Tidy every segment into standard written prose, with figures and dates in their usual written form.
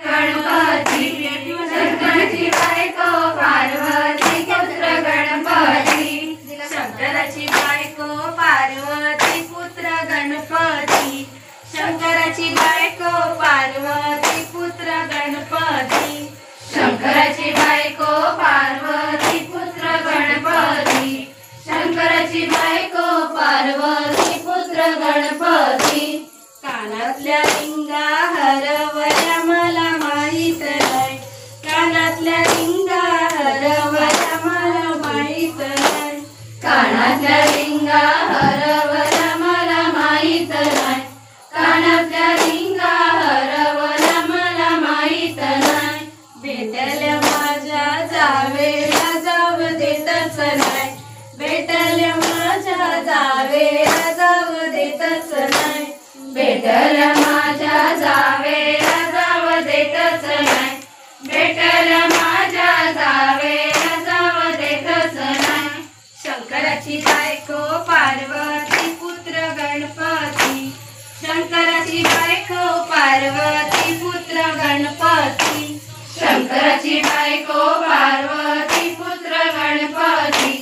गणपती शंकराची बायको पार्वती पुत्र गणपती शंकराची बायको पार्वती पुत्र गणपती शंकराची बायको पार्वती पुत्र गणपती शंकराची बायको पार्वती पुत्र गणपती शंकराची बायको पार्वती पुत्र गणपती कानातल्या रिंगा हरवल्या मला माहित नाही कानातल्या रिंगा हरवल्या मला माहित नाही कानातल्या रिंगा हरवल्या मला माहित नाही कानातल्या रिंगा हरवल्या मला माहित नाही भेटल्या माझ्या जावेला जाव देतच नाही भेटल्या माझ्या जावेला जाव देतच नाही भेटल्या माझ्या जावेला जाव देतच नाही भेटल्या माझ्या जावेला जाव देतच नाही शंकराची बायको पार्वती पुत्र गणपती शंकराची बायको पार्वती पुत्र गणपती शंकराची बायको पार्वती पुत्र गणपती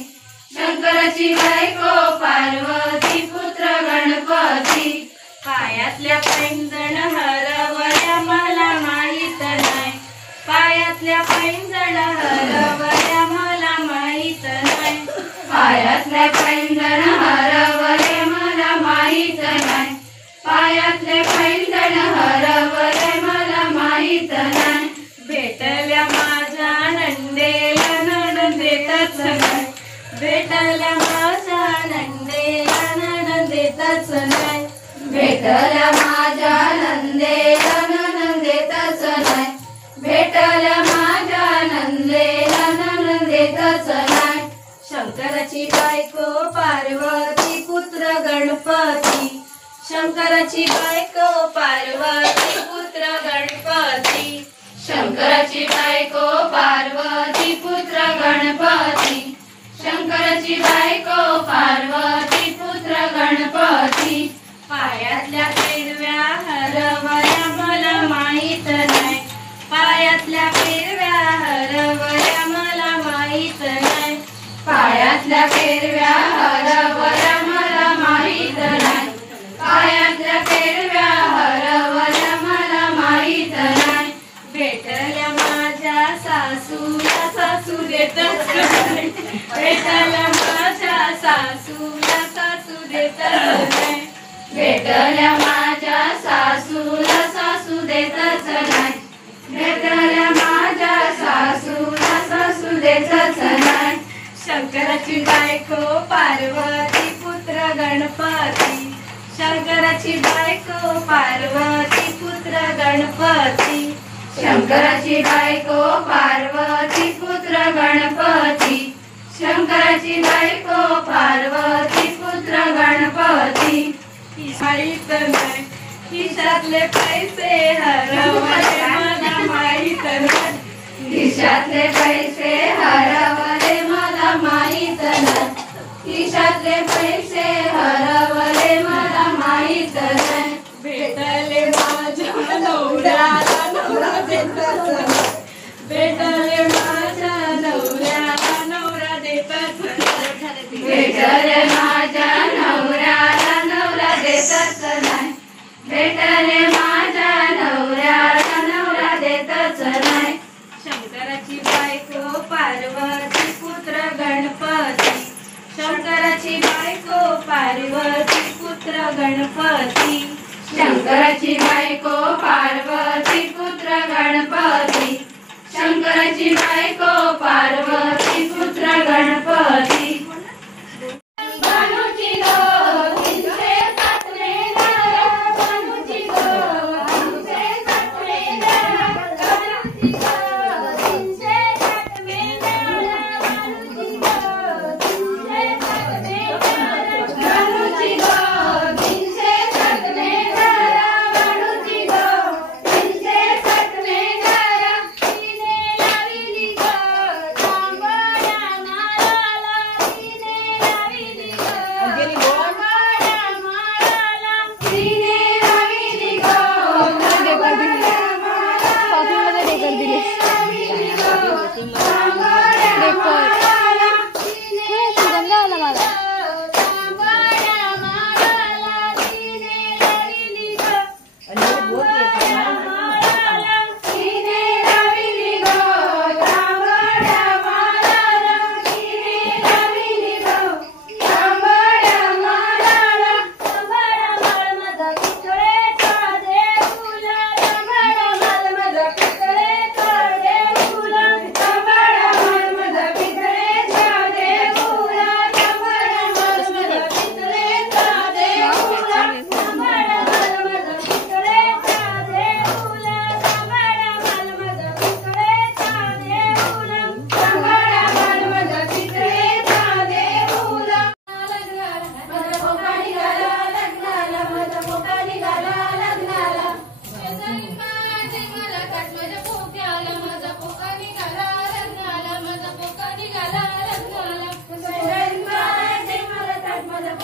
शंकराची बायको पार्वती पुत्र गणपती पायातल्या पैंजण हरवल्या मला माहित नाही पायातल्या पैंजण हरवल्या मला माहित नाही पायातल्या पैंजण हरवल्या मला माहित नाही पायातले पैंजण हरवले मला माहित नाही भेटल्या माझ्या नंदेला नणंद देतच नाही भेटल्या माझ्या नंदेला नणंद देतच नाही भेटल्या माझ्या नंदेला नणंद देतच नाही भेटल्या माझ्या नंदेला नणंद देतच नाही शंकराची बायको पार्वती पुत्र गणपती शंकराची बायको पार्वती पुत्र गणपती शंकराची बायको पार्वती पुत्र गणपती शंकराची बायको पार्वती पुत्र गणपती पायातल्या पेरव्या हरवल्या मला माहित नाही पायातल्या पेरव्या हरवल्या मला माहित नाही पायातल्या पेरव्या हरवल्या मला माहित नाही पायातल्या पेरव्या हरवल्या मला माहित नाही भेटल्या माझ्या सासूला सासू देतच नाही भेटल्या माझ्या सासूला सासू देतच नाही भेटल्या माझ्या सासूला सासू देतच नाही भेटल्या माझ्या सासूला सासू देतच नाही शंकराची बायको पार्वती पुत्र गणपती शंकराची बायको पार्वती पुत्र गणपती शंकराची बायको पार्वती पुत्र गणपती शंकराची बायको पार्वती पुत्र गणपती माहित नाही खिशातले पैसे हरवले मला माहित नाही खिशातले पैसे हरवले मला माहित नाही खिशातले पैसे हरवले मला माहित नाही भेटले माझ्या नवऱ्याला नवरा देतच नाही भेटले माझ्या नवऱ्याला नवरा देतच नाही भेटले माझ्या नवऱ्याला नवरा देतच नाही भेटले माझ्या नवऱ्याला नवरा देतच नाही शंकराची बायको पार्वती पुत्र गणपती शंकराची बायको पार्वती पुत्र गणपती शंकराची बायको पार्वती पुत्र गणपती शंकराची बायको पार्वती पुत्र गणपती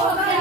ओघ